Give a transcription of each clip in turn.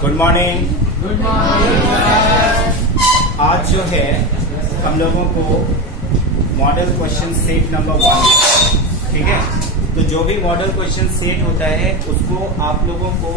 Good morning. Good morning. आज जो है हम लोगों को मॉडल क्वेश्चन सेट नंबर 1, ठीक है। तो जो भी मॉडल क्वेश्चन सेट होता है उसको आप लोगों को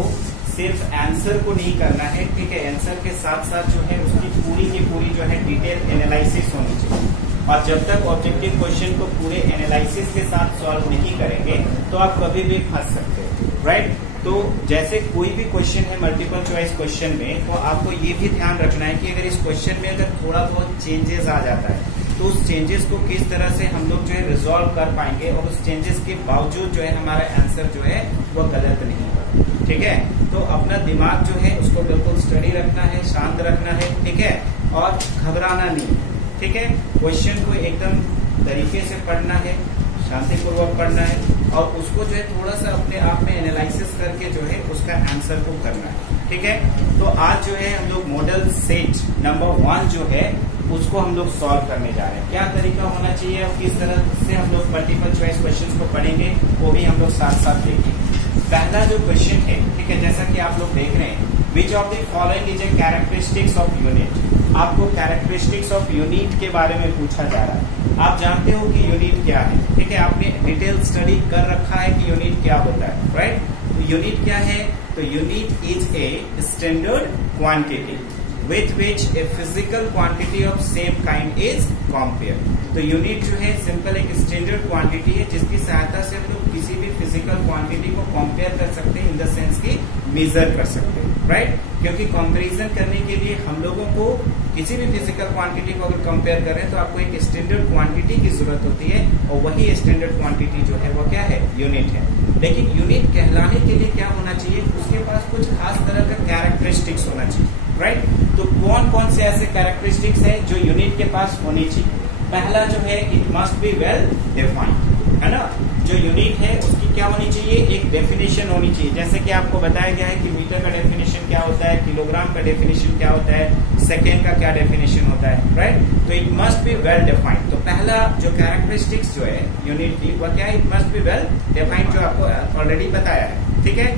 सिर्फ आंसर को नहीं करना है, ठीक है। आंसर के साथ साथ जो है उसकी पूरी की पूरी जो है डिटेल एनालिसिस होनी चाहिए। और जब तक ऑब्जेक्टिव क्वेश्चन को पूरे एनालिसिस के साथ सॉल्व नहीं करेंगे तो आप कभी भी फंस सकते हो, राइट। तो जैसे कोई भी क्वेश्चन है मल्टीपल चॉइस क्वेश्चन में, तो आपको ये भी ध्यान रखना है कि अगर इस क्वेश्चन में अगर थोड़ा बहुत चेंजेस आ जाता है तो उस चेंजेस को किस तरह से हम लोग जो है रिजॉल्व कर पाएंगे और उस चेंजेस के बावजूद जो है हमारा आंसर जो है वो गलत नहीं होगा, ठीक है। तो अपना दिमाग जो है उसको बिल्कुल स्टडी रखना है, शांत रखना है, ठीक है, और घबराना नहीं, ठीक है। क्वेश्चन को एकदम तरीके से पढ़ना है, शांतिपूर्वक पढ़ना है और उसको जो है थोड़ा सा अपने आप में एनालिसिस करके जो है उसका आंसर को करना है, ठीक है। तो आज जो है हम लोग मॉडल सेट नंबर 1 जो है उसको हम लोग सॉल्व करने जा रहे हैं। क्या तरीका होना चाहिए और किस तरह से हम लोग मल्टीपल चॉइस क्वेश्चंस को पढ़ेंगे वो भी हम लोग साथ साथ देखेंगे। पहला जो क्वेश्चन है, ठीक है, जैसा कि आप लोग देख रहे हैं, विच of the following is a characteristics of unit. आपको कैरेक्टरिस्टिक्स ऑफ यूनिट के बारे में पूछा जा रहा है। आप जानते हो कि यूनिट क्या है, ठीक है, आपने डिटेल स्टडी कर रखा है कि यूनिट क्या होता है, राइट। तो यूनिट क्या है? तो unit is a standard quantity with which a physical quantity of same kind is compared। तो यूनिट जो है सिंपल एक स्टैंडर्ड क्वांटिटी है जिसकी सहायता से हम लोग किसी भी फिजिकल क्वांटिटी को कंपेयर कर सकते हैं, इन द सेंस की मेजर कर सकते हैं, राइट। क्योंकि कंपैरिजन करने के लिए हम लोगों को किसी भी फिजिकल क्वांटिटी को अगर कंपेयर करें तो आपको एक स्टैंडर्ड क्वांटिटी की जरूरत होती है और वही स्टैंडर्ड क्वांटिटी जो है वो क्या है? यूनिट है। लेकिन यूनिट कहलाने के लिए क्या होना चाहिए? उसके पास कुछ खास तरह का कैरेक्टरिस्टिक्स होना चाहिए, राइट। तो कौन कौन से ऐसे कैरेक्टरिस्टिक्स है जो यूनिट के पास होनी चाहिए? पहला जो है it must be well defined, है ना। जो यूनिट है उसकी क्या होनी चाहिए? एक डेफिनेशन होनी चाहिए। जैसे कि आपको बताया गया है कि मीटर का डेफिनेशन क्या होता है, किलोग्राम का डेफिनेशन क्या होता है, सेकेंड का क्या डेफिनेशन होता है, राइट। तो it must be well defined. तो पहला जो कैरेक्टरिस्टिक्स जो है यूनिट की वह क्या है? It must be well defined, जो आपको ऑलरेडी बताया है, ठीक है।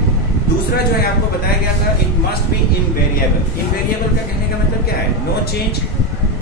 दूसरा जो है आपको बताया गया था it must be invariable. Invariable का कहने का मतलब क्या है? No change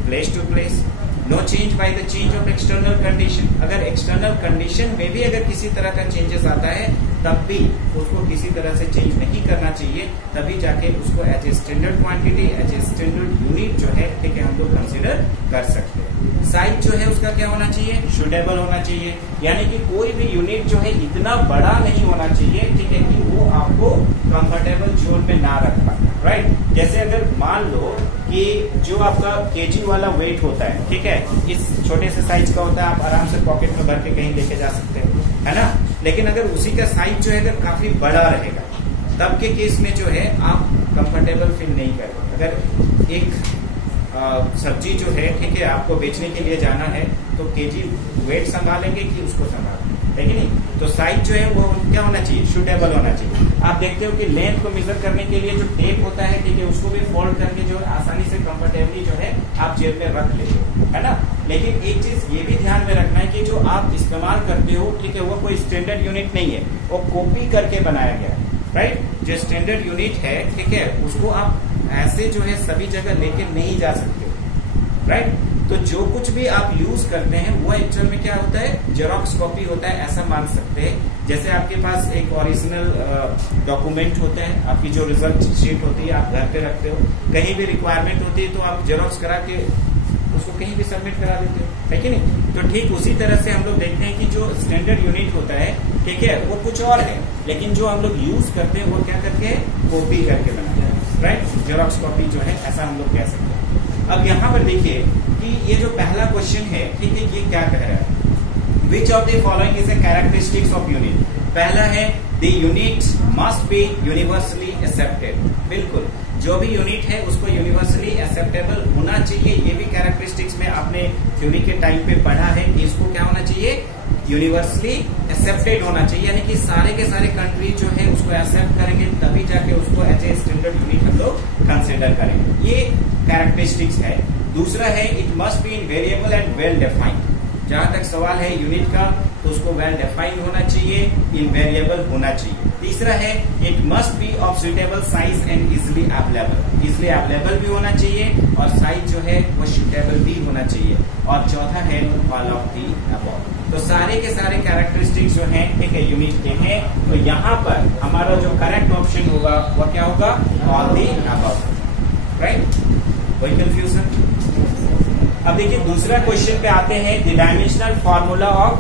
place to place, no change by the change of external condition. अगर एक्सटर्नल कंडीशन में भी अगर किसी तरह का चेंजेस आता है तब भी उसको किसी तरह से चेंज नहीं करना चाहिए, तभी जाके उसको as a standard quantity, as a standard unit जो है, ठीक है, हम लोग कंसिडर कर सकते हैं। साइज जो है उसका क्या होना चाहिए? सुटेबल होना चाहिए, यानी कि कोई भी यूनिट जो है इतना बड़ा नहीं होना चाहिए, ठीक है, कि वो आपको कंफर्टेबल जोन में ना रख पाए, राइट। जैसे अगर मान लो कि जो आपका केजी वाला वेट होता है, ठीक है, इस छोटे से साइज का होता है, आप आराम से पॉकेट में भर के कहीं लेके जा सकते हैं, है ना। लेकिन अगर उसी का साइज जो है अगर काफी बड़ा रहेगा तब के केस में जो है आप कंफर्टेबल फील नहीं करेंगे। अगर एक सब्जी जो है, ठीक है, आपको बेचने के लिए जाना है तो केजी वेट संभालेंगे कि उसको संभालेंगे, है कि नहीं। तो साइज जो है वो क्या होना चाहिए? सूटेबल होना चाहिए। आप देखते हो कि लेंथ को मेजर करने के लिए जो टेप होता है, ठीक है, उसको भी फोल्ड करके जो है आसानी से कंफर्टेबली जो है आप जेब में रख लेते हो, है ना। लेकिन एक चीज ये भी ध्यान में रखना है कि जो आप इस्तेमाल करते हो, ठीक है, वो कोई स्टैंडर्ड यूनिट नहीं है, वो कॉपी करके बनाया गया है, राइट। जो स्टैंडर्ड यूनिट है, ठीक है, उसको आप ऐसे जो है सभी जगह लेके नहीं जा सकते, राइट। तो जो कुछ भी आप यूज करते हैं वो एक्चुअल में क्या होता है? जेरॉक्स कॉपी होता है, ऐसा मान सकते हैं। जैसे आपके पास एक ओरिजिनल डॉक्यूमेंट होता है, आपकी जो रिजल्ट शीट होती है आप घर पे रखते हो, कहीं भी रिक्वायरमेंट होती है तो आप जेरॉक्स करा के उसको कहीं भी सबमिट करा देते हो, है कि नहीं। तो ठीक उसी तरह से हम लोग देखते हैं कि जो स्टैंडर्ड यूनिट होता है, ठीक है, वो कुछ और है, लेकिन जो हम लोग यूज करते हैं वो क्या करके? कॉपी करके बनाते हैं, राइट। जेरॉक्स कॉपी जो है ऐसा हम लोग कह सकते हैं। अब यहाँ पर देखिए कि ये जो पहला क्वेश्चन है, ठीक है, ये क्या कह रहा है? Which of the following is a characteristics of unit. पहला है the unit must be universally accepted. बिल्कुल, जो भी यूनिट है उसको यूनिवर्सली एक्सेप्टेबल होना चाहिए। ये भी कैरेक्टरिस्टिक्स में आपने थ्योरी के टाइम पे पढ़ा है कि इसको क्या होना चाहिए? यूनिवर्सली एक्सेप्टेड होना चाहिए, यानी कि सारे के सारे कंट्री जो है उसको एक्सेप्ट करेंगे तभी जाके उसको एज ए स्टैंडर्ड यूनिट हम लोग कंसिडर करेंगे। ये कैरेक्टरिस्टिक्स है। दूसरा है it must be invariable and well defined. जहां तक सवाल है यूनिट का तो उसको वेल डिफाइंड होना चाहिए, इनवेरिएबल होना चाहिए। तीसरा है it must B of suitable size and easily available, इसलिए अवेलेबल भी होना चाहिए और साइज जो है वो सूटेबल भी होना चाहिए। और चौथा है ऑल ऑफ दी अबव। तो सारे के सारे कैरेक्टरिस्टिक्स जो हैं ठीक है यूनिट के हैं। तो यहाँ पर हमारा जो करेक्ट ऑप्शन होगा वो क्या होगा? All the above, right? कोई कंफ्यूजन? अब देखिए दूसरा क्वेश्चन पे आते हैं, the dimensional formula of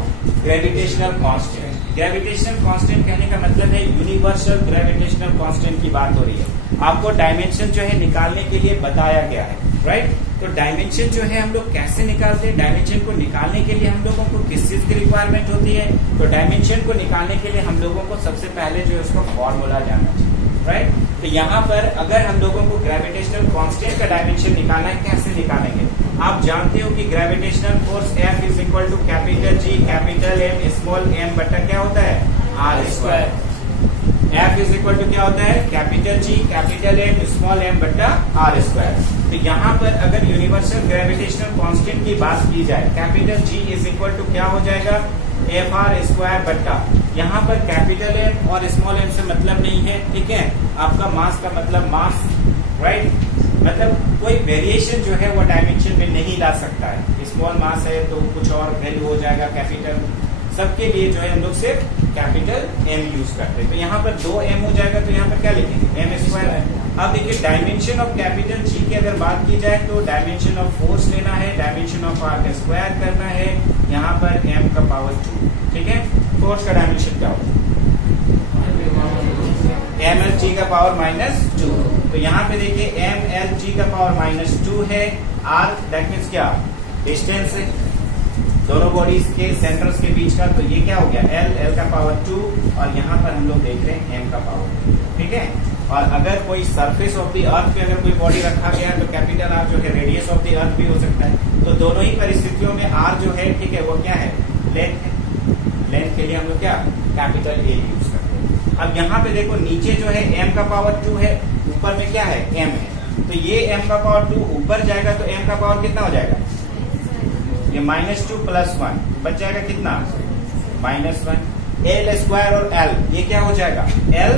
gravitational constant. Gravitational constant कहने का मतलब है यूनिवर्सल ग्रेविटेशनल कांस्टेंट की बात हो रही है। आपको डायमेंशन जो है निकालने के लिए बताया गया है, राइट? तो डायमेंशन जो है हम लोग कैसे निकालते हैं? डायमेंशन को निकालने के लिए हम लोगों को किस चीज की रिक्वायरमेंट होती है? तो डायमेंशन को निकालने के लिए हम लोगों को सबसे पहले जो है उसका फॉर्मूला जानना चाहिए, राइट? तो यहाँ पर अगर हम लोगों को ग्रेविटेशनल कांस्टेंट का डायमेंशन निकालना है, कैसे निकालेंगे? आप जानते हो कि gravitational force F is equal to capital G capital M small m बटा क्या होता है? R square. F is equal to क्या होता है? Capital G capital M small m बटा R स्क्वायर। तो यहाँ पर अगर यूनिवर्सल ग्रेविटेशनल कांस्टेंट की बात की जाए, capital G is equal to क्या हो जाएगा? Fr स्क्वायर बटा, यहाँ पर कैपिटल M और स्मॉल m से मतलब नहीं है, ठीक है? आपका मास का मतलब मास, राइट? मतलब कोई वेरिएशन जो है वो डायमेंशन में नहीं ला सकता है। स्मॉल मास है तो कुछ और वैल्यू हो जाएगा, कैपिटल सबके लिए जो है हम लोग सिर्फ कैपिटल M यूज करते हैं। तो यहाँ पर 2m हो जाएगा, तो यहाँ पर क्या लिखेंगे? m square. अब देखिए डायमेंशन ऑफ कैपिटल G की अगर बात की जाए तो डायमेंशन ऑफ फोर्स लेना है, डायमेंशन ऑफ r का स्क्वायर करना है, यहाँ पर m का पावर 2, ठीक है? फोर्स का डायमेंशन क्या होगा? mLg का पावर -2। तो यहाँ पे देखिए mLg का पावर -2 है, r दैट मीन्स क्या? डिस्टेंस है दोनों बॉडीज के सेंटर्स के बीच का। तो ये क्या हो गया? l का पावर 2 और यहाँ पर हम लोग देख रहे हैं m का पावर 2, ठीक है? और अगर कोई सरफेस ऑफ द अर्थ पे अगर कोई बॉडी रखा गया है तो कैपिटल R जो है रेडियस ऑफ द अर्थ भी हो सकता है। तो दोनों ही परिस्थितियों में R जो है ठीक है वो क्या है? लेंथ है। लेंथ के लिए हम लोग क्या? कैपिटल A यूज करते हैं। अब यहाँ पे देखो नीचे जो है m का पावर 2 है, ऊपर में क्या है? m है। तो ये m का पावर 2 ऊपर जाएगा तो m का पावर कितना हो जाएगा? ये -2 + 1 बच जाएगा कितना? -1। l स्क्वायर और l ये क्या हो जाएगा? l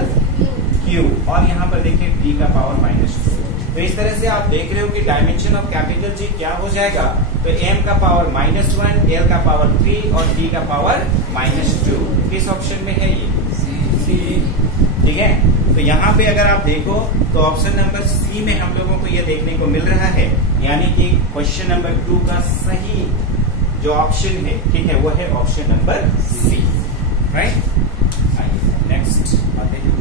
cube. और यहाँ पर देखिए d का पावर -2। तो इस तरह से आप देख रहे हो कि डायमेंशन ऑफ कैपिटल G क्या हो जाएगा? तो m का पावर -1, l का पावर 3 और d का पावर -2। किस ऑप्शन में है ये? ठीक है? तो यहाँ पे अगर आप देखो तो ऑप्शन नंबर सी में हम लोगों को ये देखने को मिल रहा है, यानी कि क्वेश्चन नंबर 2 का सही जो ऑप्शन है ठीक है वो है ऑप्शन नंबर सी, राइट? आइए नेक्स्ट आते हैं।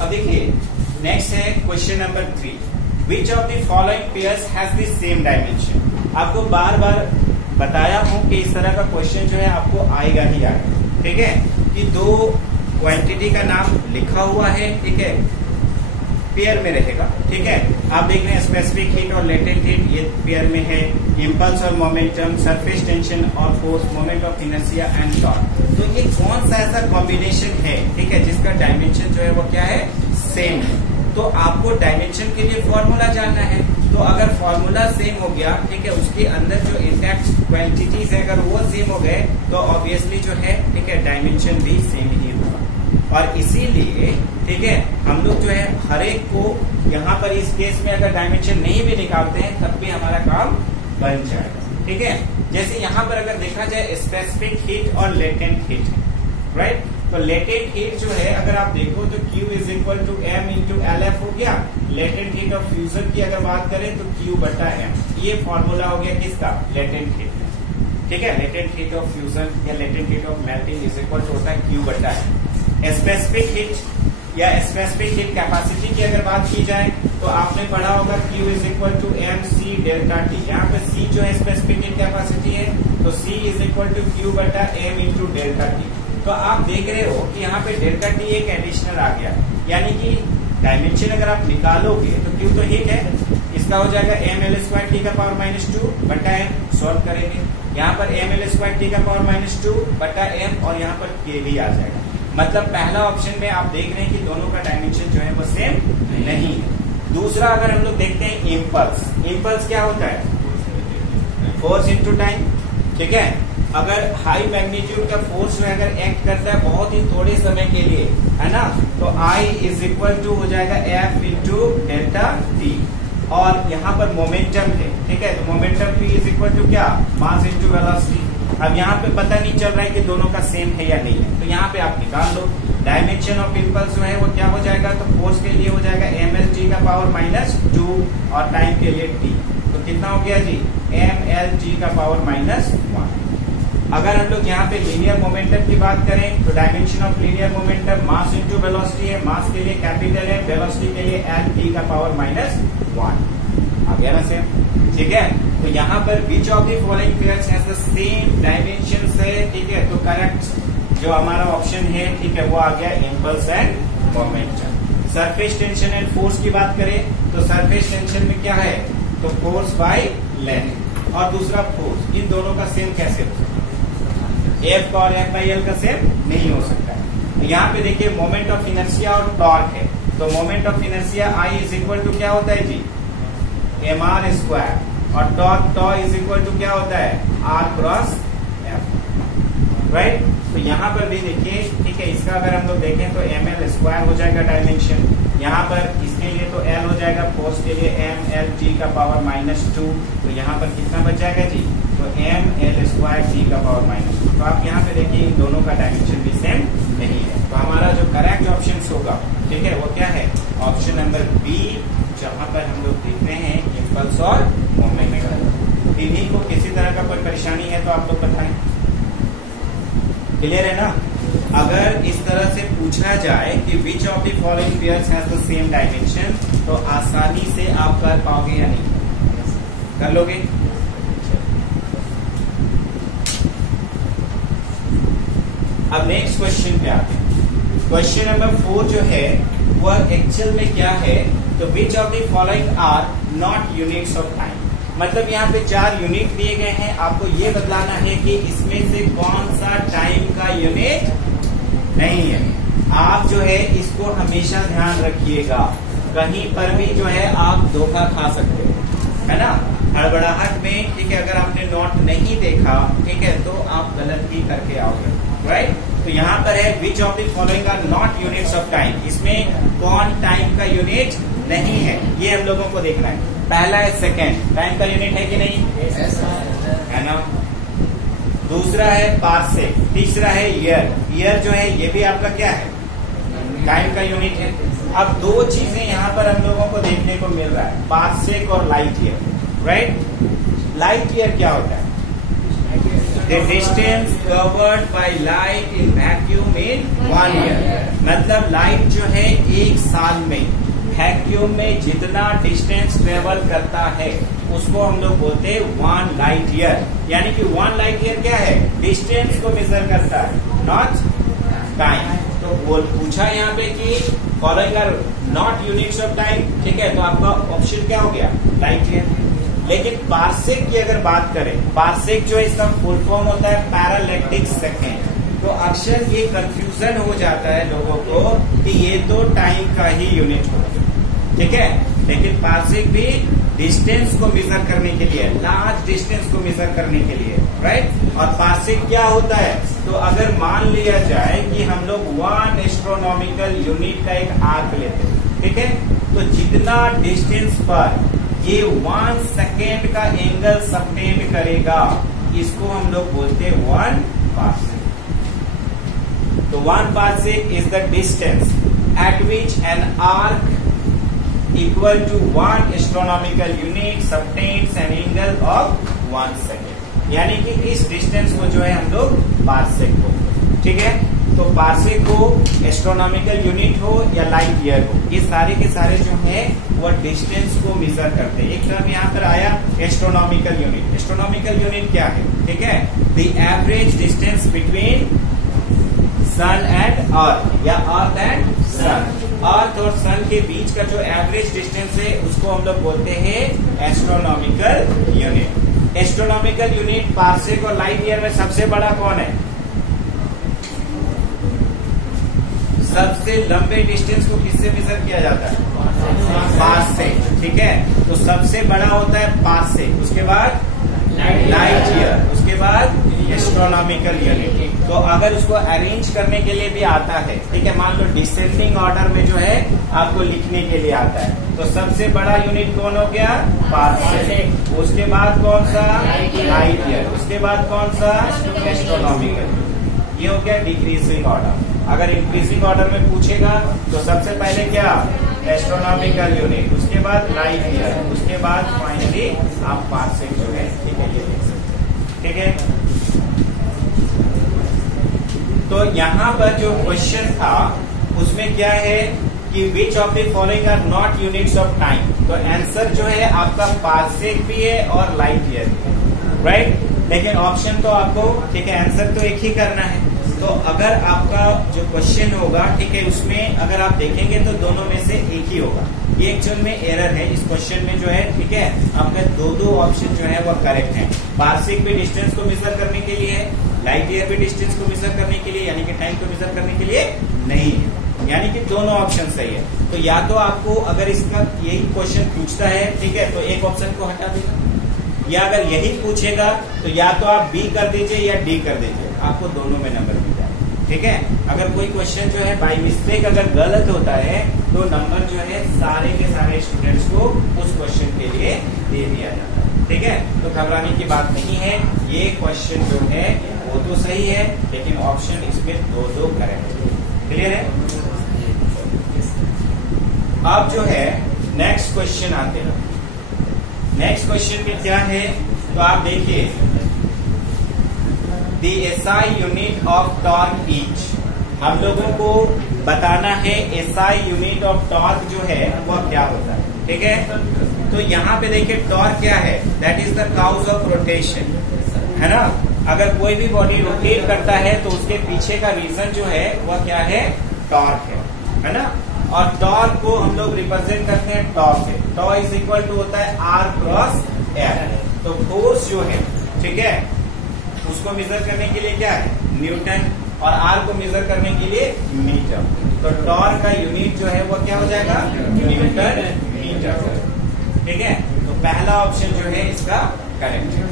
अब देखिए नेक्स्ट है question number 3, which of the following pairs has the same dimension. आपको बार बार बताया हूं कि इस तरह का क्वेश्चन जो है आपको आएगा ही आएगा, ठीक है? कि दो क्वांटिटी का नाम लिखा हुआ है, ठीक है? पेयर में रहेगा, ठीक है? आप देख रहे हैं स्पेसिफिक हीट और लेटेंट हीट ये पेयर में है, इंपल्स और मोमेंटम, सरफेस टेंशन और force, moment of inertia and torque. तो ये कौन सा ऐसा कॉम्बिनेशन है, ठीक है, जिसका डायमेंशन जो है वो क्या है? सेम है। तो आपको डायमेंशन के लिए फॉर्मूला जानना है। तो अगर फॉर्मूला सेम हो गया, ठीक है, उसके अंदर जो इंटैक्ट क्वांटिटीज है अगर वो सेम हो गए तो ऑब्वियसली जो है ठीक है डायमेंशन भी सेम ही होगा। और इसीलिए ठीक है हम लोग जो है हर एक को यहाँ पर इस केस में अगर डायमेंशन नहीं भी निकालते हैं तब भी हमारा काम बन जाएगा, ठीक है? जैसे यहाँ पर अगर देखा जाए स्पेसिफिक हीट और लेटेंट हीट, राइट? तो लेटेंट हीट जो है अगर आप देखो तो Q is equal to m into LF हो गया। लेटेंट हीट ऑफ फ्यूजन की अगर बात करें तो Q बटा m, ये फॉर्मूला हो गया किसका? लेटेंट हीट, ठीक है? लेटेंट हीट ऑफ फ्यूजन या latent heat of melting is equal to होता है Q बटा m। स्पेसिफिक हीट या स्पेसिफिक हीट कैपेसिटी की अगर बात की जाए तो आपने पढ़ा होगा Q is equal to mc delta T। यहाँ पे C जो है स्पेसिफिक हीट कैपेसिटी है तो C is equal to Q बटा m इंटू डेल्टा T। तो आप देख रहे हो कि यहाँ पे डेल्टा T एक एडिशनल आ गया, यानी कि डायमेंशन अगर आप निकालोगे तो Q तो हीट है, इसका हो जाएगा mL² T का पावर -2 बटा m। सॉल्व करेंगे यहाँ पर mL² T का पावर -2 बटा m और यहाँ पर K भी आ जाएगा। मतलब पहला ऑप्शन में आप देख रहे हैं कि दोनों का डायमेंशन जो है वो सेम नहीं है। दूसरा अगर हम लोग देखते हैं इम्पल्स, इम्पल्स क्या होता है? फोर्स इंटू टाइम, ठीक है। अगर हाई मैग्नीट्यूड का फोर्स में अगर एक्ट करता है बहुत ही थोड़े समय के लिए, है ना, तो I इज इक्वल टू हो जाएगा F इंटू डेल्टा T। और यहाँ पर मोमेंटम है, ठीक है, तो momentum P is equal to क्या, मास इंटू वेलोसिटी। अब यहाँ पे पता नहीं चल रहा है कि दोनों का सेम है या नहीं है, तो यहाँ पे आप निकाल लो। डायमेंशन ऑफ इम्पल्स जो है वो क्या हो जाएगा, तो फोर्स के लिए हो जाएगा mlt का पावर -2 और टाइम के लिए t, तो कितना हो गया जी, mlt का पावर -1। अगर हम लोग यहाँ पे लीनियर मोमेंटम की बात करें तो dimension of linear momentum mass into velocity है, मास के लिए कैपिटल है, वेलोसिटी के लिए lt का पावर -1। आ गया ना सेम, ठीक है। तो यहाँ पर विच of the following pairs has the same dimensions है, ठीक है, तो करेक्ट जो हमारा ऑप्शन है, ठीक है, वो आ गया impulse and momentum. Surface tension and force की बात करें तो सरफेस टेंशन में क्या है, तो फोर्स बाय लेंथ, और दूसरा फोर्स, इन दोनों का सेम कैसे हो सकता है, F का और F बाई L का सेम नहीं हो सकता है। यहाँ पे देखिए मोमेंट ऑफ इनर्शिया और टॉर्क है, तो moment of inertia I is equal to क्या होता है जी, mr स्क्वायर, और torque tau is equal to क्या होता है, r क्रॉस f, राइट। तो यहाँ पर भी देखिए, ठीक है, इसका अगर हम लोग देखें तो ml स्क्वायर हो जाएगा डायमेंशन, यहाँ पर इसके लिए तो L हो जाएगा, फोर्स के लिए mlt का पावर -2, तो यहाँ पर कितना बच जाएगा जी, तो ml स्क्वायर t का पावर -2। तो आप यहाँ पे देखिए इन दोनों का डायमेंशन भी सेम नहीं है, तो हमारा जो करेक्ट ऑप्शन होगा, ठीक है, वो क्या है, ऑप्शन नंबर बी, जहाँ पर हम लोग देख रहे हैं इम्पल्स और मोमेंटम। इन्हीं को किसी तरह का कोई परेशानी है तो आप लोग बताएं, क्लियर है ना। अगर इस तरह से पूछा जाए कि which of the following pairs has the same dimension, तो आसानी से आप कर पाओगे या नहीं, कर लोगे। अब नेक्स्ट क्वेश्चन पे आते हैं। क्वेश्चन नंबर 4 जो है वह एक्चुअल में क्या है, तो which of the following are not units of time. मतलब यहाँ पे 4 यूनिट दिए गए हैं, आपको ये बतलाना है कि इसमें से कौन सा टाइम का यूनिट नहीं है। आप जो है इसको हमेशा ध्यान रखिएगा, कहीं पर भी जो है आप धोखा खा सकते हो, है ना, हड़बड़ाहट में, ठीक है, अगर आपने नोट नहीं देखा, ठीक है, तो आप गलत ही करके आओगे, राइट। तो यहाँ पर है which of the following are not units of time, इसमें कौन टाइम का यूनिट नहीं है, ये हम लोगों को देखना है। पहला है सेकेंड, टाइम का यूनिट है कि नहीं, है ना। दूसरा है पार्सेक, तीसरा है ईयर, ईयर जो है ये भी आपका क्या है, टाइम का यूनिट है। अब 2 चीजें यहाँ पर हम लोगों को देखने को मिल रहा है, पार्सेक और light year, right. Light year क्या होता है, The distance covered by light in vacuum in 1 year, मतलब लाइट जो है 1 साल में वैक्यूम में जितना डिस्टेंस ट्रेवल करता है उसको हम लोग बोलते हैं 1 लाइट ईयर। यानी कि 1 लाइट ईयर क्या है, डिस्टेंस को मेजर करता है, नॉट टाइम। तो बोल पूछा यहाँ पे कि following are not units of time, ठीक है, तो आपका ऑप्शन क्या हो गया, लाइट ईयर। लेकिन पार्सेक की अगर बात करें, पार्सेक जो है इसका फुल फॉर्म होता है पैरालैक्टिक सेकेंड, तो अक्सर ये कंफ्यूजन हो जाता है लोगों को कि ये तो टाइम का ही यूनिट होगा, ठीक है। लेकिन पार्सेक भी डिस्टेंस को मेजर करने के लिए, लार्ज डिस्टेंस को मेजर करने के लिए, राइट। और पार्सेक क्या होता है, तो अगर मान लिया जाए कि हम लोग 1 एस्ट्रोनॉमिकल यूनिट का एक आर्क लेते हैं, ठीक है, तो जितना डिस्टेंस पर ये 1 सेकेंड का एंगल सबटेंड करेगा, इसको हम लोग बोलते हैं 1 पार्सेक। तो 1 parsec is the distance at which an arc equal to 1 astronomical unit subtends an angle of 1 second. यानी कि इस डिस्टेंस को जो है हम लोग पार्सेक बोलते, ठीक है। तो पार्सेक हो, एस्ट्रोनॉमिकल यूनिट हो या लाइट ईयर हो, ये सारे के सारे जो है वो डिस्टेंस को मेजर करते हैं। एक टर्म यहाँ पर आया एस्ट्रोनॉमिकल यूनिट। एस्ट्रोनॉमिकल यूनिट क्या है, ठीक है, the average distance between sun and earth या अर्थ एंड सन, अर्थ और सन के बीच का जो एवरेज डिस्टेंस है उसको हम लोग बोलते हैं astronomical unit. Astronomical unit parsec और लाइट ईयर में सबसे बड़ा कौन है, सबसे लंबे डिस्टेंस को किससे मेजर किया जाता है, पार्सेक, ठीक है। तो सबसे बड़ा होता है पार्सेक, उसके बाद लाइट ईयर, उसके बाद एस्ट्रोनॉमिकल यूनिट। तो अगर उसको अरेंज करने के लिए भी आता है, ठीक है, मान लो डिसेंडिंग ऑर्डर में जो है आपको लिखने के लिए आता है, तो सबसे बड़ा यूनिट कौन हो गया? पार्सेक। उसके बाद कौन सा? Light year. उसके बाद कौन सा? एस्ट्रोनॉमिकल। ये हो गया डिक्रीजिंग ऑर्डर। अगर इंक्रीजिंग ऑर्डर में पूछेगा तो सबसे पहले क्या? एस्ट्रोनॉमिकल यूनिट, उसके बाद लाइट ईयर, उसके बाद फाइनली आप पार्सेक जो है, ठीक है, ये देख सकते हैं। ठीक है, तो यहाँ पर जो क्वेश्चन था उसमें क्या है कि which of the following are not units of time. तो आंसर जो है आपका पार्सेक भी है और लाइट ईयर भी है, राइट। लेकिन ऑप्शन तो आपको, ठीक है, आंसर तो एक ही करना है। तो अगर आपका जो क्वेश्चन होगा, ठीक है, उसमें अगर आप देखेंगे तो दोनों में से एक ही होगा। ये एक्चुअल में एरर है इस क्वेश्चन में जो है, ठीक है, आपके दो ऑप्शन जो है वो करेक्ट है। पार्सेक भी डिस्टेंस को मेजर करने के लिए है, लाइट ईयर भी डिस्टेंस को मेजर करने के लिए, यानी कि टाइम को मेजर करने के लिए नहीं है, यानी कि दोनों ऑप्शन सही है। तो या तो आपको अगर इसका यही क्वेश्चन पूछता है, ठीक है, तो एक ऑप्शन को हटा देगा, या अगर यही पूछेगा तो या तो आप बी कर दीजिए या डी कर दीजिए, आपको दोनों में नंबर मिल जाए। ठीक है, अगर कोई क्वेश्चन जो है बाय मिस्टेक अगर गलत होता है तो नंबर जो है सारे के सारे स्टूडेंट्स को उस क्वेश्चन के लिए दे दिया जाता है। ठीक है, तो घबराने की बात नहीं है। ये क्वेश्चन जो है वो तो सही है, लेकिन ऑप्शन इसमें दो करेक्ट है। क्लियर है? अब जो है नेक्स्ट क्वेश्चन आते हैं। नेक्स्ट क्वेश्चन में क्या है, तो आप देखिए, the SI unit of torque etch. हम लोगों को बताना है एसआई यूनिट ऑफ टॉर्क जो है वह क्या होता है। ठीक है, तो यहाँ पे देखिए टॉर्क क्या है, that is the cause of rotation, है ना। अगर कोई भी बॉडी रोटेट करता है तो उसके पीछे का रीजन जो है वह क्या है? टॉर्क है ना। और टॉर्क को हम लोग रिप्रेजेंट करते हैं टॉ से। टॉ इज इक्वल टू होता है आर क्रॉस एयर। तो फोर्स जो है, ठीक है, उसको मेजर करने के लिए क्या है? न्यूटन, और आर को मेजर करने के लिए मीटर। तो टॉर्क का यूनिट जो है वो क्या हो जाएगा? Newton metre. ठीक है, तो पहला ऑप्शन जो है इसका करेक्ट है।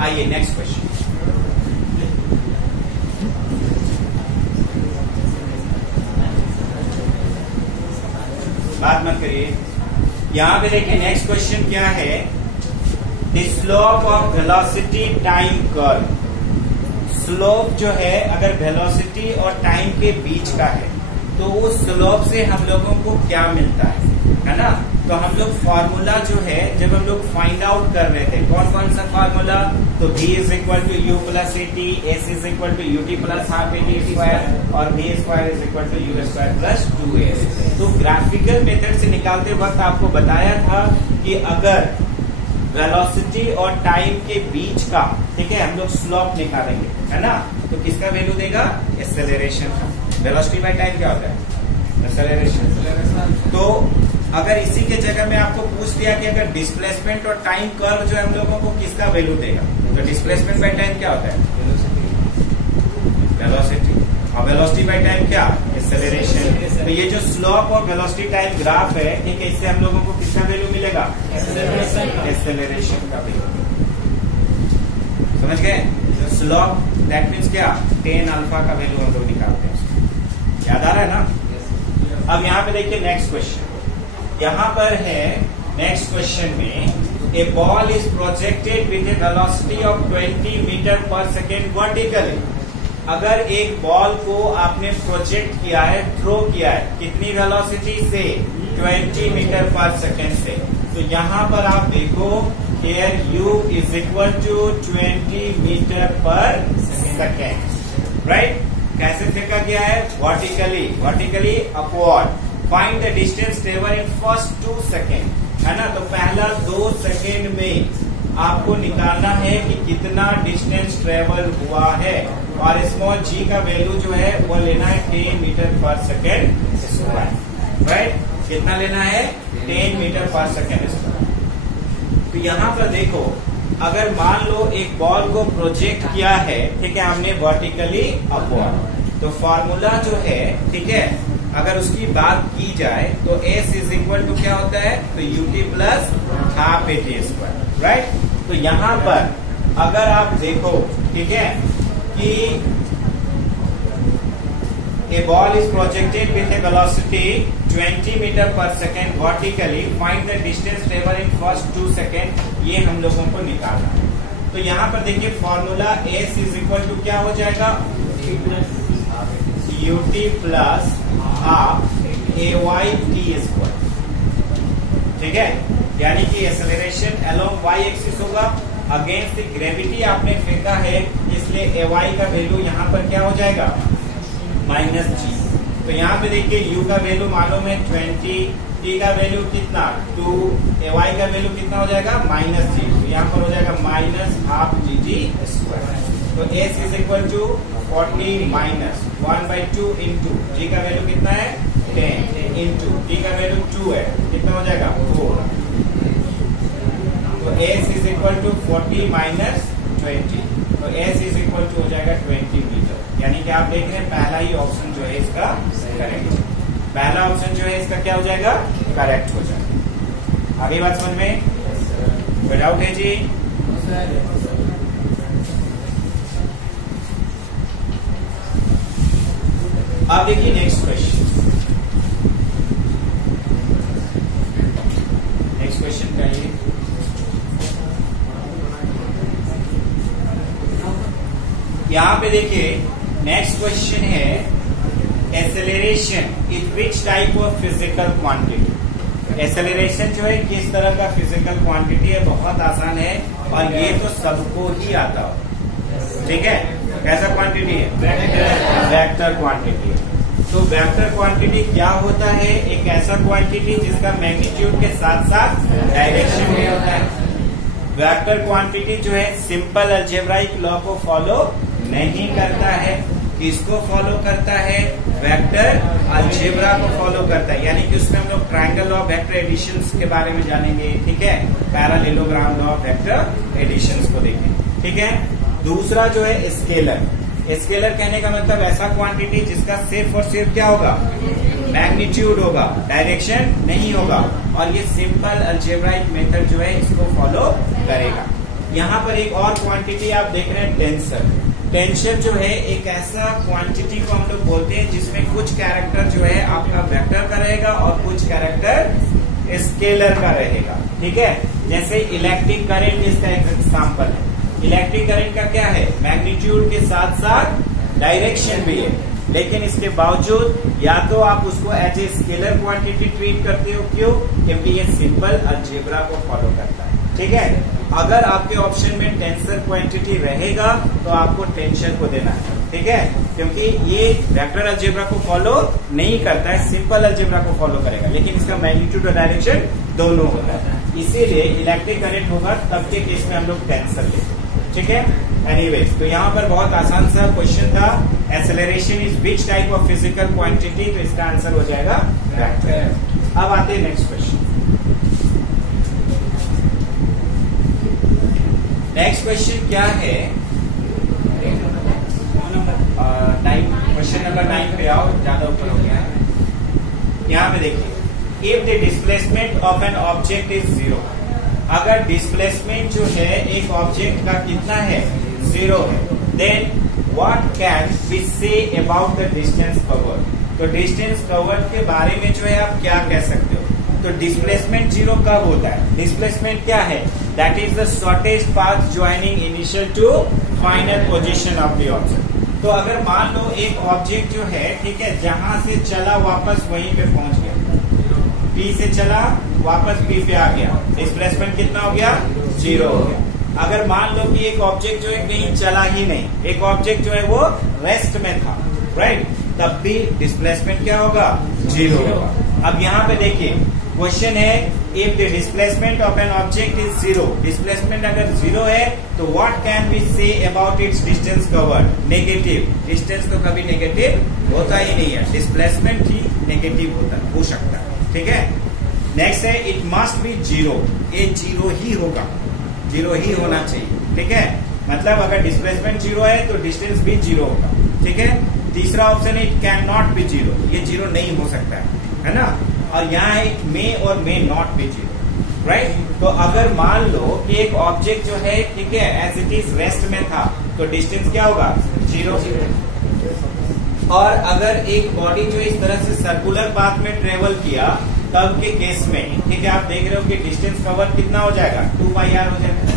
आइए नेक्स्ट क्वेश्चन। बात मत करिए। यहाँ पे देखिए नेक्स्ट क्वेश्चन क्या है, the slope of velocity time curve. Slope जो है अगर वेलोसिटी और टाइम के बीच का है तो उस स्लोप से हम लोगों को क्या मिलता है ना। तो हम लोग फॉर्मूला जो है जब हम लोग फाइंड आउट कर रहे थे, कौन कौन सा फॉर्मूला, तो v is equal to u plus a t, s is equal to u t plus half a t square, और v square is equal to u square plus 2s। तो graphical method से निकालते वक्त आपको बताया था कि अगर वेलोसिटी और टाइम के बीच का, ठीक है, हम लोग स्लोप निकालेंगे, है ना, तो किसका वैल्यू देगा? एक्सेलरेशन का। वेलोसिटी बाय टाइम क्या होता है? एक्सेलरेशन। तो अगर इसी के जगह में आपको पूछ दिया कि अगर डिस्प्लेसमेंट और टाइम कर्व जो हम लोगों को किसका वैल्यू देगा, तो डिस्प्लेसमेंट बाय टाइम क्या होता है? वेलोसिटी। और वेलोसिटी बाय टाइम क्या? एक्सेलरेशन। तो ये जो स्लोप और वेलोसिटी टाइम ग्राफ है, ठीक है, इससे हम लोगों को किसका वैल्यू मिलेगा? एक्सेलरेशन का वैल्यू। समझ गए? तो स्लोप दैट मीन्स क्या? tan अल्फा का वैल्यू हम लोग निकालते हैं। याद आ रहा है ना। अब यहाँ पे देखिए नेक्स्ट क्वेश्चन। यहाँ पर है नेक्स्ट क्वेश्चन में, a ball is projected with a velocity of 20 meter per second vertically. अगर एक बॉल को आपने प्रोजेक्ट किया है, थ्रो किया है, कितनी वेलोसिटी से? 20 मीटर पर सेकेंड से। तो यहाँ पर आप देखो, here u is equal to 20 meter per second, right. कैसे फेंका गया है? Vertically upward. Find the distance travel in first 2 second, है ना। तो पहला 2 सेकेंड में आपको निकालना है कि कितना डिस्टेंस ट्रेवल हुआ है, और स्मॉल जी का वैल्यू जो है वो लेना है 10 metre per second square, right. कितना लेना है? 10 मीटर पर सेकेंड स्क्वायर। तो यहाँ पर देखो, अगर मान लो एक बॉल को प्रोजेक्ट किया है, ठीक है, हमने वर्टिकली अपवर्ड, तो फॉर्मूला जो है, ठीक है, अगर उसकी बात की जाए तो s इज इक्वल टू क्या होता है? तो ut plus half a t square, right. तो यहाँ पर अगर आप देखो, ठीक है, कि a ball is projected with a velocity 20 meter per second vertically, find the distance travel in first 2 second, ये हम लोगों को निकालना है। तो यहाँ पर देखिए formula S is equal to क्या हो जाएगा, ut प्लस हाफ AYT²। ठीक है, यानी कि एक्सेलरेशन अलोंग y एक्सिस होगा, अगेंस्ट ग्रेविटी आपने फेंका है, इसलिए ay का वैल्यू यहाँ पर क्या हो जाएगा, -g। तो यहाँ पे देखिए u का वैल्यू मालूम है 20, t का वैल्यू कितना 2, ay का वैल्यू कितना हो जाएगा -g। तो यहाँ पर हो जाएगा -12 तो s is equal to 40 minus 1/2 into g का वैल्यू कितना है 10 इंटू t का वैल्यू 2 है, कितना हो जाएगा 4। तो s is equal to 40 minus 20, तो s इज इक्वल टू हो जाएगा 20 मीटर। यानी कि आप देख रहे हैं पहला ही ऑप्शन जो है इसका करेक्ट है, पहला ऑप्शन जो है इसका क्या हो जाएगा, करेक्ट हो जाएगा। आगे बात समझ में, कोई डाउट है जी? अब देखिए नेक्स्ट क्वेश्चन, नेक्स्ट क्वेश्चन का ये यहाँ पे देखिए नेक्स्ट क्वेश्चन है, acceleration is which type of physical quantity. Acceleration जो है किस तरह का फिजिकल क्वांटिटी है, बहुत आसान है और ये तो सबको ही आता हो। ठीक है, कैसा क्वांटिटी है, वेक्टर क्वांटिटी। तो वेक्टर क्वांटिटी क्या होता है, एक ऐसा क्वांटिटी जिसका मैग्नीट्यूड के साथ साथ डायरेक्शन भी होता है। वेक्टर क्वांटिटी जो है सिंपल अलजेब्राइक लॉ को फॉलो नहीं करता है, किसको फॉलो करता है, वेक्टर अलजेब्रा को फॉलो करता है। यानी कि उसमें हम लोग triangle law of vector additions के बारे में जानेंगे। ठीक है, parallelogram law of vector additions को देखेंगे। ठीक है, दूसरा जो है स्केलर। स्केलर कहने का मतलब ऐसा क्वांटिटी जिसका सिर्फ और सिर्फ क्या होगा, मैग्नीट्यूड होगा, डायरेक्शन नहीं होगा, और ये सिंपल अलजेब्राइक मेथड जो है इसको फॉलो करेगा। यहाँ पर एक और क्वांटिटी आप देख रहे हैं, टेंसर। टेंसर जो है एक ऐसा क्वांटिटी को हम लोग बोलते हैं जिसमें कुछ कैरेक्टर जो है आपका वेक्टर का रहेगा और कुछ कैरेक्टर स्केलर का रहेगा। ठीक है, जैसे इलेक्ट्रिक करंट इसका एक एग्जाम्पल है। इलेक्ट्रिक करंट का क्या है, मैग्नीट्यूड के साथ साथ डायरेक्शन भी है, लेकिन इसके बावजूद या तो आप उसको as a scalar quantity treat करते हो, क्यों, क्योंकि ये सिंपल अलजेब्रा को फॉलो करता है। ठीक है, अगर आपके ऑप्शन में टेंसर क्वांटिटी रहेगा तो आपको टेंसर को देना है। ठीक है, क्योंकि ये वेक्टर अलजेब्रा को फॉलो नहीं करता है, सिंपल अलजेब्रा को फॉलो करेगा, लेकिन इसका मैग्नीट्यूड और डायरेक्शन दोनों होता है। इसीलिए इलेक्ट्रिक करंट होगा तब के केस में हम लोग टेंसर लेते हैं। ठीक है, एनीवेज, तो यहाँ पर बहुत आसान सा क्वेश्चन था, acceleration is which type of physical quantity, तो इसका आंसर हो जाएगा वेक्टर। अब आते हैं नेक्स्ट क्वेश्चन। नेक्स्ट क्वेश्चन क्या है, क्वेश्चन नंबर 9 पे आओ, ज्यादा ऊपर हो गया। यहाँ पे देखिए, if the displacement of an object is 0, अगर डिस्प्लेसमेंट जो है एक ऑब्जेक्ट का कितना है, 0 है, then what can we say about the distance covered. तो डिस्टेंस कवर्ड के बारे में जो है आप क्या कह सकते हो। तो डिस्प्लेसमेंट 0 कब होता है, डिस्प्लेसमेंट क्या है, that is the shortest path joining initial to final position of the object. तो अगर मान लो एक ऑब्जेक्ट जो है, ठीक है, जहां से चला वापस वहीं पे पहुंच गया, P से चला वापस P पे आ गया, डिस्प्लेसमेंट कितना हो गया, 0 हो गया। अगर मान लो कि एक ऑब्जेक्ट जो है कहीं चला ही नहीं, एक ऑब्जेक्ट जो है वो रेस्ट में था, राइट, तब भी डिस्प्लेसमेंट क्या होगा, 0 होगा। अब यहाँ पे देखिए क्वेश्चन है, if the displacement of an object is 0, displacement अगर 0 है तो what can we say about its distance covered, negative. Distance तो कभी नेगेटिव होता ही नहीं है, डिस्प्लेसमेंट ही नेगेटिव हो सकता है। ठीक है, नेक्स्ट है, इट मस्ट बी 0, ये 0 ही होगा, 0 ही होना चाहिए। ठीक है, मतलब अगर डिस्प्लेसमेंट 0 है तो डिस्टेंस भी 0 होगा। ठीक है, तीसरा ऑप्शन है, इट कैन नॉट बी 0, ये 0 नहीं हो सकता है ना। और यहाँ है मे और मे नॉट बी 0, राइट। तो अगर मान लो कि एक ऑब्जेक्ट जो है, ठीक है, एज इट इज रेस्ट में था, तो डिस्टेंस क्या होगा, 0। और अगर एक बॉडी जो इस तरह से सर्कुलर पाथ में ट्रेवल किया तब के केस में, ठीक है, आप देख रहे हो कि डिस्टेंस कवर कितना हो जाएगा, 2πr हो जाएगा,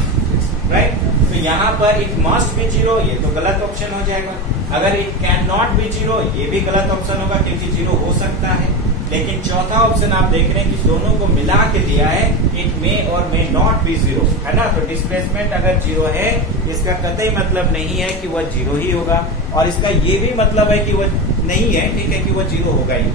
राइट। तो यहाँ पर इट मस्ट बी 0, ये तो गलत ऑप्शन हो जाएगा। अगर इट कैन नॉट बी 0, ये भी गलत ऑप्शन होगा क्योंकि 0 हो सकता है। लेकिन चौथा ऑप्शन आप देख रहे हैं कि दोनों को मिला के दिया है, इट मे और मे नॉट बी 0, है ना। तो डिस्प्लेसमेंट अगर 0 है, इसका कतई मतलब नहीं है कि वह 0 ही होगा, और इसका ये भी मतलब है कि वह नहीं है, ठीक है, कि वह 0 होगा ही।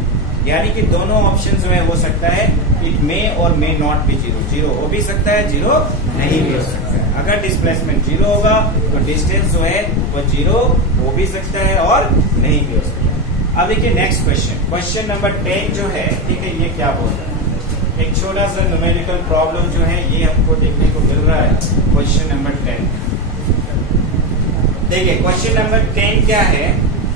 यानी कि दोनों ऑप्शन जो है हो सकता है, इट मे और मे नॉट बी 0, 0 हो भी सकता है, 0 नहीं भी हो सकता है। अगर डिस्प्लेसमेंट 0 होगा तो डिस्टेंस जो है वो 0 हो भी सकता है और नहीं भी हो सकता है। अब देखिए नेक्स्ट क्वेश्चन नंबर 10 जो है, ठीक है, ये क्या बोल रहा है। एक छोटा सा न्यूमेरिकल प्रॉब्लम जो है ये हमको देखने को मिल रहा है। क्वेश्चन नंबर 10 देखिए, क्वेश्चन नंबर 10 क्या है।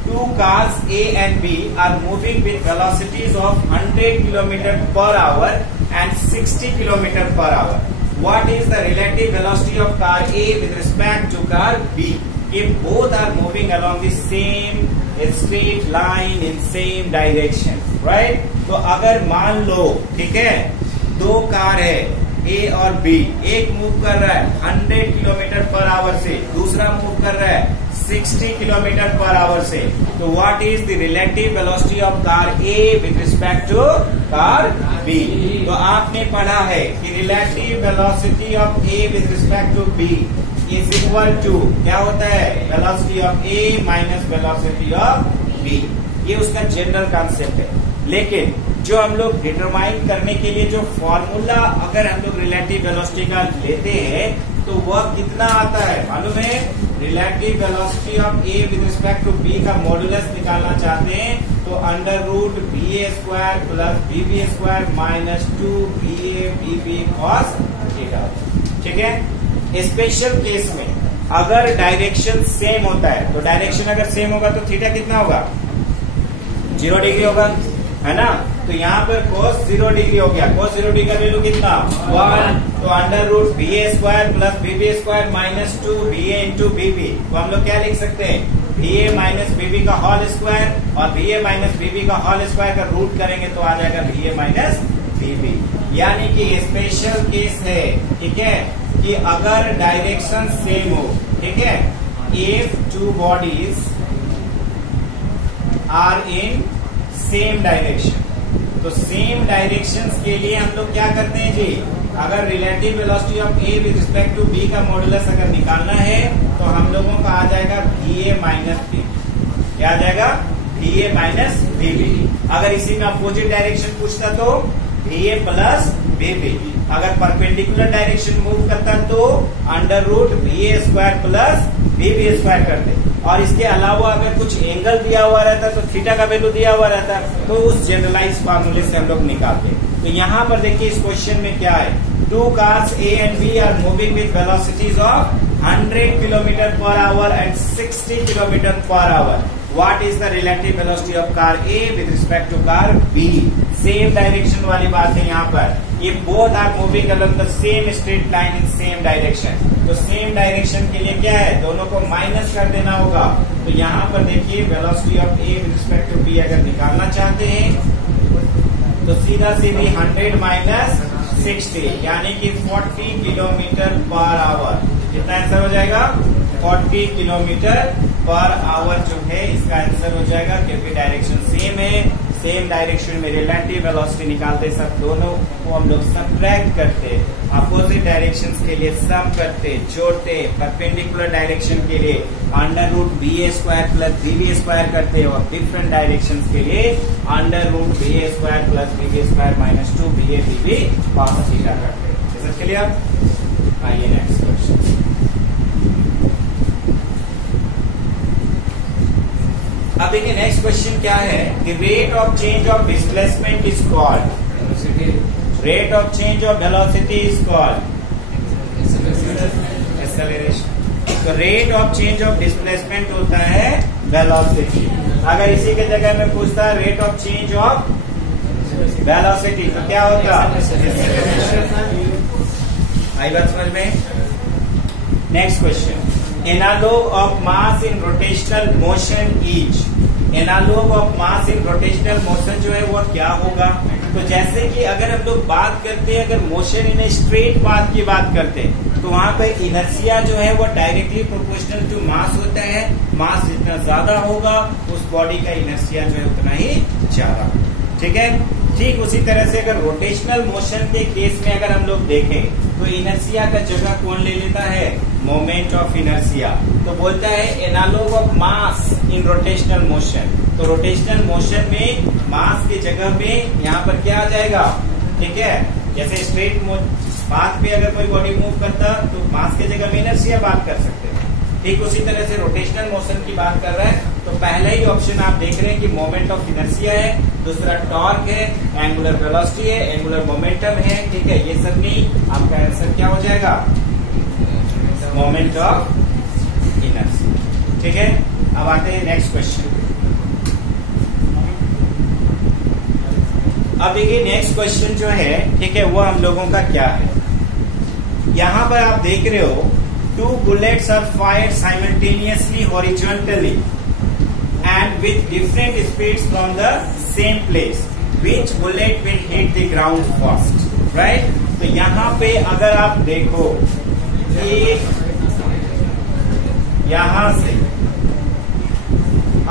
Two cars A and B are moving with velocities of 100 km/h and 60 km/h. What is the relative velocity of car A with respect to car B if both are moving along the same straight line in same direction, right? तो अगर मान लो, ठीक है, दो car है A और B, एक move कर रहा है 100 km/h से, दूसरा मूव कर रहा है 60 km/h से, तो what is the relative velocity of car A with respect to car B। तो आपने पढ़ा है कि relative velocity of A with respect to B is equal to क्या होता है, velocity of A minus velocity of B। ये उसका जनरल कॉन्सेप्ट है। लेकिन जो हम लोग डिटरमाइन करने के लिए जो फॉर्मूला अगर हम लोग रिलेटिव वेलोसिटी का लेते हैं तो वह कितना आता है मालूम है। Relative velocity of A with respect to B का मॉडुलस निकालना चाहते हैं तो √BA² plus BB² minus 2BA BB cos theta. ठीक है, स्पेशल केस में अगर डायरेक्शन सेम होता है तो डायरेक्शन अगर सेम होगा तो थीटा कितना होगा, 0 डिग्री होगा, है ना। तो यहाँ पर cos 0 डिग्री हो गया, cos 0 डिग्री का वैल्यू कितना 1, तो √BA² plus BB² minus 2BA into BB। तो हम लोग क्या लिख सकते हैं, BA माइनस BB का होल स्क्वायर और BA माइनस BB का होल स्क्वायर का रूट करेंगे तो आ जाएगा BA माइनस BB। यानी कि स्पेशल केस है, ठीक है, कि अगर डायरेक्शन सेम हो, ठीक है, if two bodies are in same direction, तो सेम डायरेक्शंस के लिए हम लोग क्या करते हैं जी, अगर relative velocity of A with respect to B का मॉडुलस अगर निकालना है तो हम लोगों का आ जाएगा BA माइनस BB। क्या आ जाएगा, BA माइनस BB। अगर इसी में अपोजिट डायरेक्शन पूछता तो BA प्लस BB। अगर परपेंडिकुलर डायरेक्शन मूव करता तो √BA² प्लस BB² करते। और इसके अलावा अगर कुछ एंगल दिया हुआ रहता तो थीटा का वैल्यू दिया हुआ रहता तो उस जनरलाइज फार्मूले से हम लोग निकालते। तो यहाँ पर देखिए इस क्वेश्चन में क्या है, 2 cars A and B are moving with velocities of 100 km/h and 60 km/h. What is the relative velocity of car A with respect to car B? Same direction वाली बात है यहाँ पर, ये both are moving along the same straight line in same direction. तो same direction के लिए क्या है, दोनों को माइनस कर देना होगा। तो यहाँ पर देखिए velocity of A with respect to B अगर निकालना चाहते हैं तो सीधा सीधी 100 माइनस 60 यानी कि 40 km/h। कितना आंसर हो जाएगा, 40 km/h जो है इसका आंसर हो जाएगा, क्योंकि डायरेक्शन सेम है। सेम डायरेक्शन में रिलेटिव वेलोसिटी निकालते सब दोनों को हम लोग सबट्रैक्ट करते, अपोजिट डायरेक्शन के लिए सम करते, जोड़ते, परपेंडिकुलर डायरेक्शन के लिए √BA² प्लस BB² करते और डिफरेंट डायरेक्शन के लिए √BA² plus BB² minus 2BA BB cos theta करते। Is it clear? आइए नेक्स्ट क्वेश्चन। अब देखिए नेक्स्ट क्वेश्चन क्या है, the rate of change of displacement is called, rate of change of velocity is called acceleration. तो rate of change of displacement होता है velocity. अगर इसी के जगह में पूछता है rate of change of velocity तो क्या होता, एक्सेलरेशन। आई बात समझ में? Next question, analog of mass in rotational motion is, analog of mass in rotational motion जो है वो क्या होगा? तो जैसे कि अगर हम लोग बात करते हैं, अगर मोशन इन स्ट्रेट पाथ की बात करते हैं, तो वहां पर इनर्शिया जो है वो डायरेक्टली प्रोपोर्शनल टू मास होता है। मास जितना ज्यादा होगा उस बॉडी का इनर्शिया जो है उतना ही ज्यादा। ठीक है, ठीक उसी तरह से अगर रोटेशनल मोशन के केस में अगर हम लोग देखें तो इनर्शिया का जगह कौन ले लेता है? Moment of inertia. तो बोलता है analog of mass in rotational motion. तो रोटेशनल मोशन में मास की जगह पे यहाँ पर क्या आ जाएगा? ठीक है, जैसे स्ट्रेट पाथ पे अगर कोई बॉडी मूव करता तो मास की जगह में इनर्शिया बात कर सकते हैं। ठीक उसी तरह से रोटेशनल मोशन की बात कर रहा है तो पहला ही ऑप्शन आप देख रहे हैं कि मोमेंट ऑफ इनर्शिया है, दूसरा टॉर्क है, एंगुलर वेलोसिटी है, एंगुलर मोमेंटम है। ठीक है, ये सब नहीं, आपका आंसर क्या हो जाएगा? Moment of inertia. ठीक है, अब आते हैं नेक्स्ट क्वेश्चन। अब देखिए नेक्स्ट क्वेश्चन जो है, ठीक है, वो हम लोगों का क्या है? यहां पर आप देख रहे हो, two bullets are fired simultaneously horizontally and with different speeds from the same place. Which bullet will hit the ground first? Right? तो यहाँ पे अगर आप देखो कि यहाँ से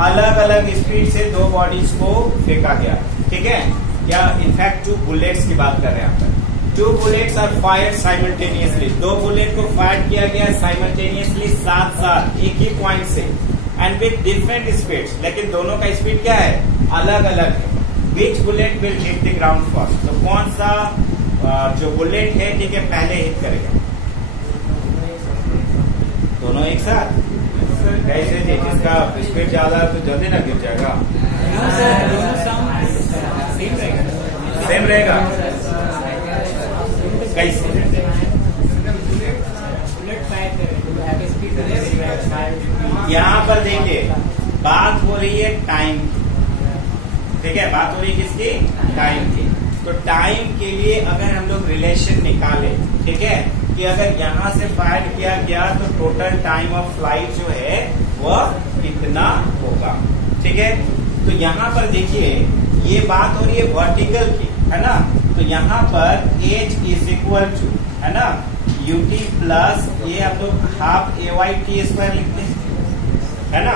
अलग अलग स्पीड से दो बॉडीज को फेंका गया, ठीक है, या इनफैक्ट टू बुलेट्स की बात कर रहे हैं आप। Two bullets are fired simultaneously, दो बुलेट को फायर किया गया साइमल्टेनियसली साथ साथ एक ही पॉइंट से एंड विथ डिफरेंट स्पीड्स, लेकिन दोनों का स्पीड क्या है? अलग अलग है। Which bullet will hit the ground first? तो कौन सा जो बुलेट है, ठीक है, पहले हिट करेगा? दोनों एक साथ? कैसे? जिसका स्पीड ज्यादा है तो जल्दी ना गिर जाएगा? सेम रहेगा? कैसे? यहाँ पर देखिए बात हो रही है टाइम की, ठीक है, बात हो रही है किसकी? टाइम की। तो टाइम के लिए अगर हम लोग रिलेशन निकालें, ठीक है, कि अगर यहाँ से फायर किया गया तो टोटल टाइम ऑफ फ्लाइट जो है वह कितना होगा? ठीक है, तो यहाँ पर देखिए ये बात हो रही है वर्टिकल की, है ना? तो यहाँ पर एच इज इक्वल टू, है ना, ut प्लस ये आप लोग हाफ AYT स्क्वायर लिखते हैं, है ना?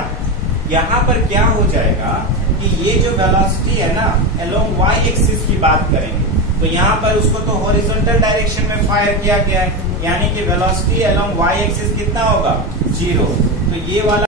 यहाँ पर क्या हो जाएगा कि ये जो वेलोसिटी है ना अलोंग y एक्सिस की बात करेंगे तो यहाँ पर उसको तो हॉरिजॉन्टल डायरेक्शन में फायर किया गया है, यानी कि वेलोसिटी अलोंग y एक्सिस कितना होगा? 0। तो ये वाला